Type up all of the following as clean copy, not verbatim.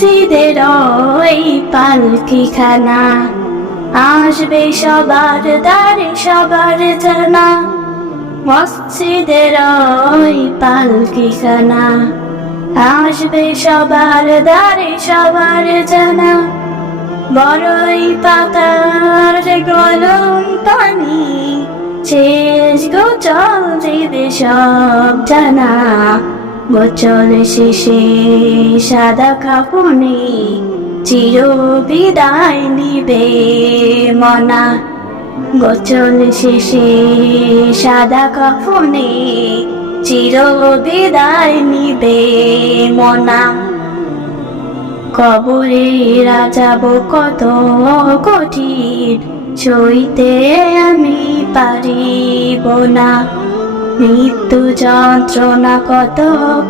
মসজিদের ওই পালকিখানা, আসবে সবার দ্বারে সবার জানা। মসজিদের ওই পালকিখানা, আসবে সবার দ্বারে সবার জানা। বড়ই পাতার গরম পানি, শেষ গোচল দিবে সব জানা। গোচল শেষে সাদা কাফনে, চির বিদায় নিবে মনা। গোচল শেষে সাদা কাফনে, চির বিদায় নিবে মনা। কবরে যাব কত কঠিন, সইতে আমি পারিব না। মৃত্যু যন্ত্রণা কত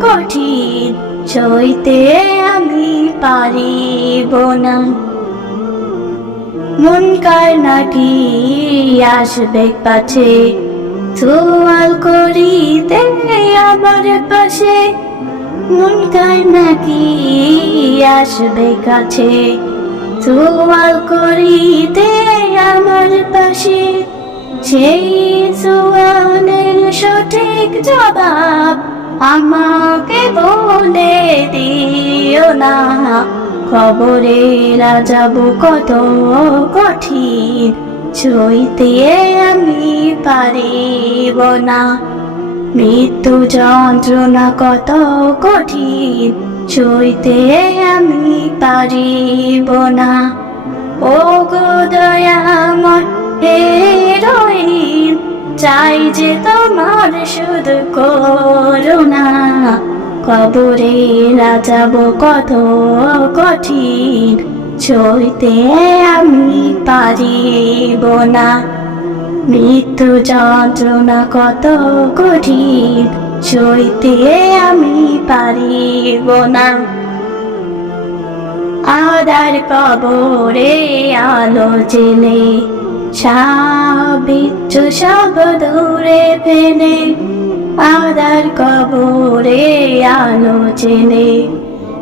কঠিন, সইতে আমি পারিব না। মুনকার নাকির আসবে কাছে, সওয়াল করিতে আমার পাশে। মুনকার নাকির আসবে কাছে, সওয়াল করিতে আমার পাশে। সেই সওয়ালের সঠিক জবাব আমাকে বলে দিও না। কবরে যাব কত কঠিন, সইতে আমি পারিব না। মৃত্যু যন্ত্রণা কত কঠিন, সইতে আমি পারিব না। ও গো দয়াময় হে রহিম, চাই যে তোমার শুধু করুণা। কবরে যাব কত কঠিন, সইতে আমি পারিব না। মৃত্যু যন্ত্রণা কত কঠিন, সইতে আমি পারিব না। আদার কবরে আলো জেলে, সাবিচ্ছু সব দূরে ফেলে। আদার কবরে আলো জেলে,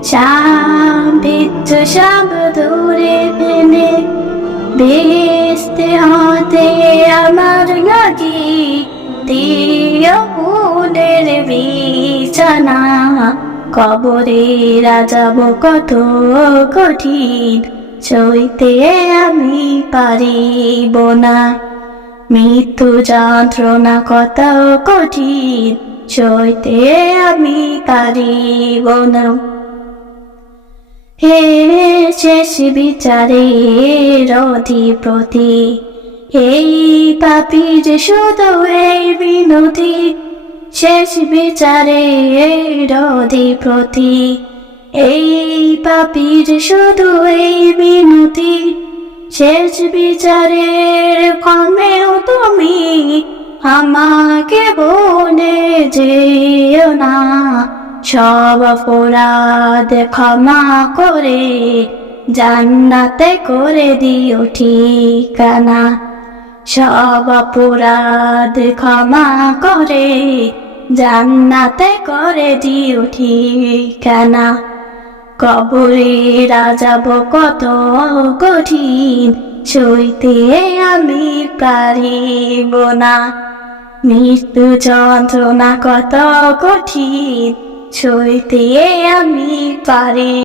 সাবিচ্ছু সব দূরে ফেলে। বেহেশতে হতে আমার নাকি দিও ফুলের বিছানা। কবরে যাব কত কঠিন, সইতে আমি পারিব না। মৃত্যু যন্ত্রণা কত কঠিন, সইতে আমি পারিব না। হে শেষ বিচারের অধিপতি, এই পাপীর শুধু এই বিনতি। শেষ বিচারের অধিপতি, এই পাপীর শুধু এই বিনতি। শেষ বিচারের কমেও তুমি আমাকে বলে যেও না। সব অপরাধ ক্ষমা করে জান্নাতে করে দিও ঠিকানা। সব অপরাধ ক্ষমা করে জান্নাতে করে দিও ঠিকানা। কবরে যাব কত কঠিন, সইতে আমি পারিব না। মৃত্যু যন্ত্রণা কত কঠিন, সইতে আমি পারি